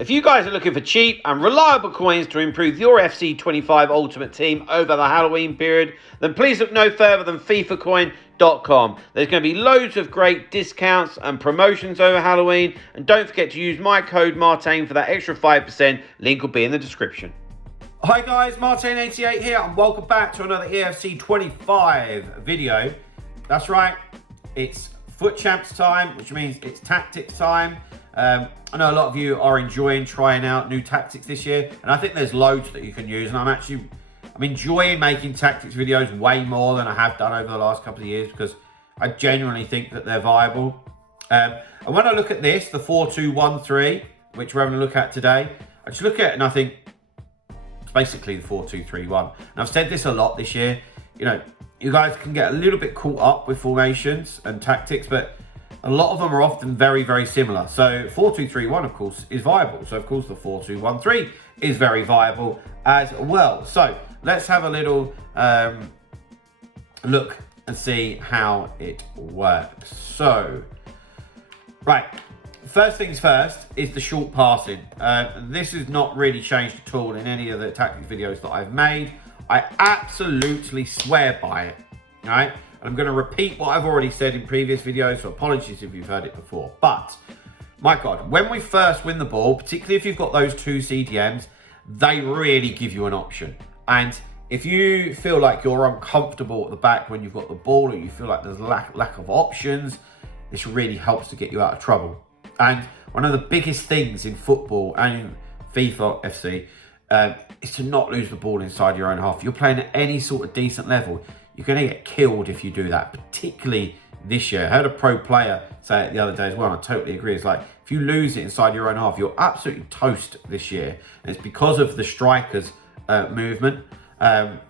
If you guys are looking for cheap and reliable coins to improve your FC25 Ultimate Team over the Halloween period, then please look no further than FIFAcoin.com. There's going to be loads of great discounts and promotions over Halloween, and don't forget to use my code Martin for that extra 5%. Link will be in the description. Hi guys, Martin88 here, and welcome back to another EFC25 video. That's right, it's Foot Champs time, which means it's tactics time. I know a lot of you are enjoying trying out new tactics this year, and I think there's loads that you can use, and I'm enjoying making tactics videos way more than I have done over the last couple of years, because I genuinely think that they're viable. And when I look at this, the 4-2-1-3, which we're having a look at today, I just look at it and I think it's basically the 4-2-3-1. And I've said this a lot this year, you know, you guys can get a little bit caught up with formations and tactics, but a lot of them are often very, very similar. So 4-2-3-1, of course, is viable. So, of course, the 4-2-1-3 is very viable as well. So let's have a little look and see how it works. So, right, first things first is the short passing. This has not really changed at all in any of the tactics videos that I've made. I absolutely swear by it, all right? I'm going to repeat what I've already said in previous videos, so apologies if you've heard it before. But, my God, when we first win the ball, particularly if you've got those two CDMs, they really give you an option. And if you feel like you're uncomfortable at the back when you've got the ball, or you feel like there's lack of options, this really helps to get you out of trouble. And one of the biggest things in football and in FIFA FC is to not lose the ball inside your own half. If you're playing at any sort of decent level, you're going to get killed if you do that, particularly this year. I heard a pro player say it the other day as well, and I totally agree. It's like, if you lose it inside your own half, you're absolutely toast this year. And it's because of the strikers' movement. And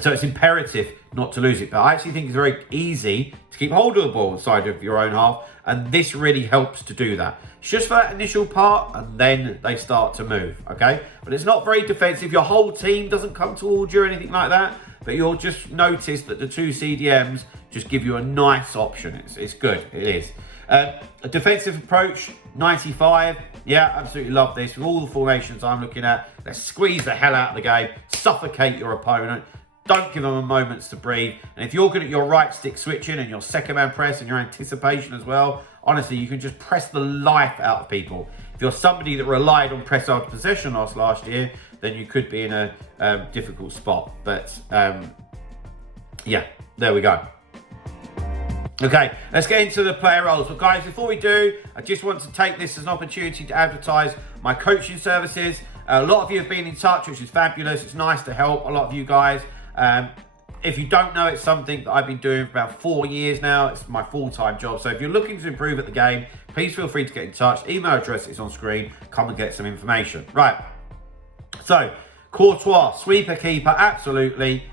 so it's imperative not to lose it. But I actually think it's very easy to keep hold of the ball inside of your own half, and this really helps to do that. It's just for that initial part, and then they start to move, okay? But it's not very defensive. Your whole team doesn't come towards you or anything like that. But you'll just notice that the two CDMs just give you a nice option. It's good, it is. A defensive approach, 95. Yeah, absolutely love this. With all the formations I'm looking at, let's squeeze the hell out of the game, suffocate your opponent. Don't give them a moment to breathe. And if you're good at your right stick switching and your second man press and your anticipation as well, honestly, you can just press the life out of people. If you're somebody that relied on press after possession last year, then you could be in a difficult spot. But yeah, there we go. Okay, let's get into the player roles. But guys, before we do, I just want to take this as an opportunity to advertise my coaching services. A lot of you have been in touch, which is fabulous. It's nice to help a lot of you guys. If you don't know, it's something that I've been doing for about 4 years now. It's my full-time job. So if you're looking to improve at the game, please feel free to get in touch. Email address is on screen. Come and get some information. Right. So, Courtois, sweeper keeper, absolutely.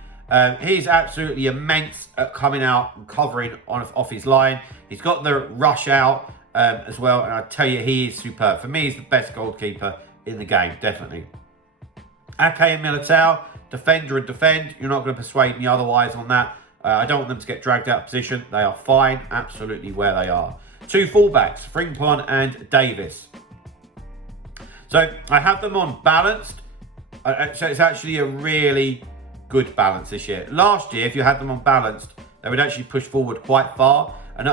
He's absolutely immense at coming out and covering off his line. He's got the rush out as well, and I tell you, he is superb. For me, he's the best goalkeeper in the game, definitely. Ake and Militao, defender and defend. You're not going to persuade me otherwise on that. I don't want them to get dragged out of position. They are fine, absolutely where they are. Two fullbacks, Frimpong and Davis. So I have them on balanced. So it's actually a really good balance this year. Last year, if you had them on balanced, they would actually push forward quite far. And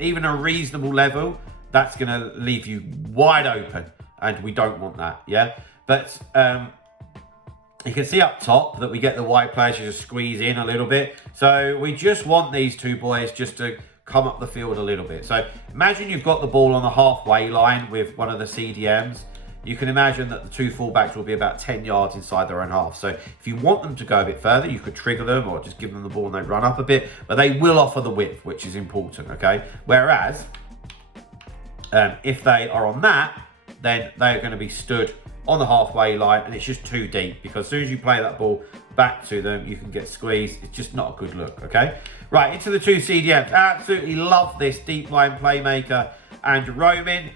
even a reasonable level, that's going to leave you wide open. And we don't want that, yeah? But you can see up top that we get the white players just squeeze in a little bit. So we just want these two boys just to come up the field a little bit. So imagine you've got the ball on the halfway line with one of the CDMs. You can imagine that the two fullbacks will be about 10 yards inside their own half. So if you want them to go a bit further, you could trigger them or just give them the ball and they run up a bit. But they will offer the width, which is important, okay? Whereas, if they are on that, then they're going to be stood on the halfway line and it's just too deep, because as soon as you play that ball back to them, you can get squeezed. It's just not a good look, okay? Right, into the two CDMs. Absolutely love this deep line playmaker, Andrew Roman.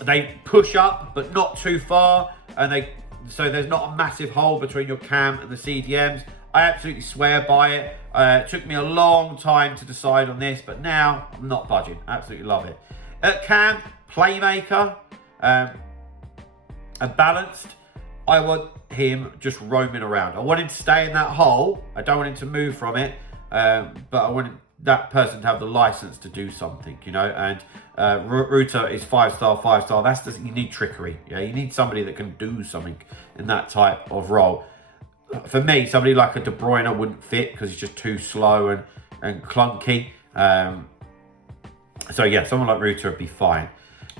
They push up, but not too far, and so there's not a massive hole between your cam and the CDMs. I absolutely swear by it. It took me a long time to decide on this, but now I'm not budging. Absolutely love it. At cam, playmaker. And balanced, I want him just roaming around. I want him to stay in that hole. I don't want him to move from it, but I want that person to have the license to do something, you know. And Ruta is 5-star, 5-star. That's just, you need trickery. Yeah, you need somebody that can do something in that type of role. For me, somebody like a De Bruyne wouldn't fit because he's just too slow and clunky. So yeah, someone like Ruta would be fine.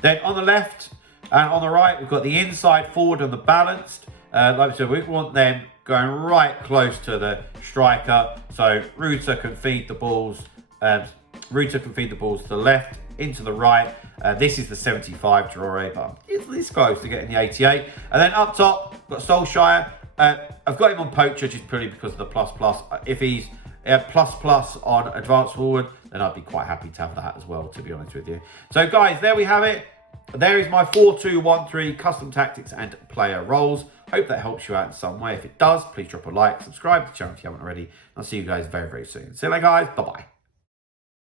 Then on the left and on the right, we've got the inside forward and the balanced. Like I said, we want them going right close to the striker. So Ruta can feed the balls. Ruta can feed the balls to the left, into the right. This is the 75 Traore, but it's close to getting the 88. And then up top, we've got Solskjaer. I've got him on poacher just purely because of the plus. If he's plus on advanced forward, then I'd be quite happy to have that as well, to be honest with you. So guys, there we have it. There is my 4-2-1-3 custom tactics and player roles. Hope that helps you out in some way. If it does, please drop a like, subscribe to the channel if you haven't already. I'll see you guys very, very soon. See you later, guys. Bye-bye.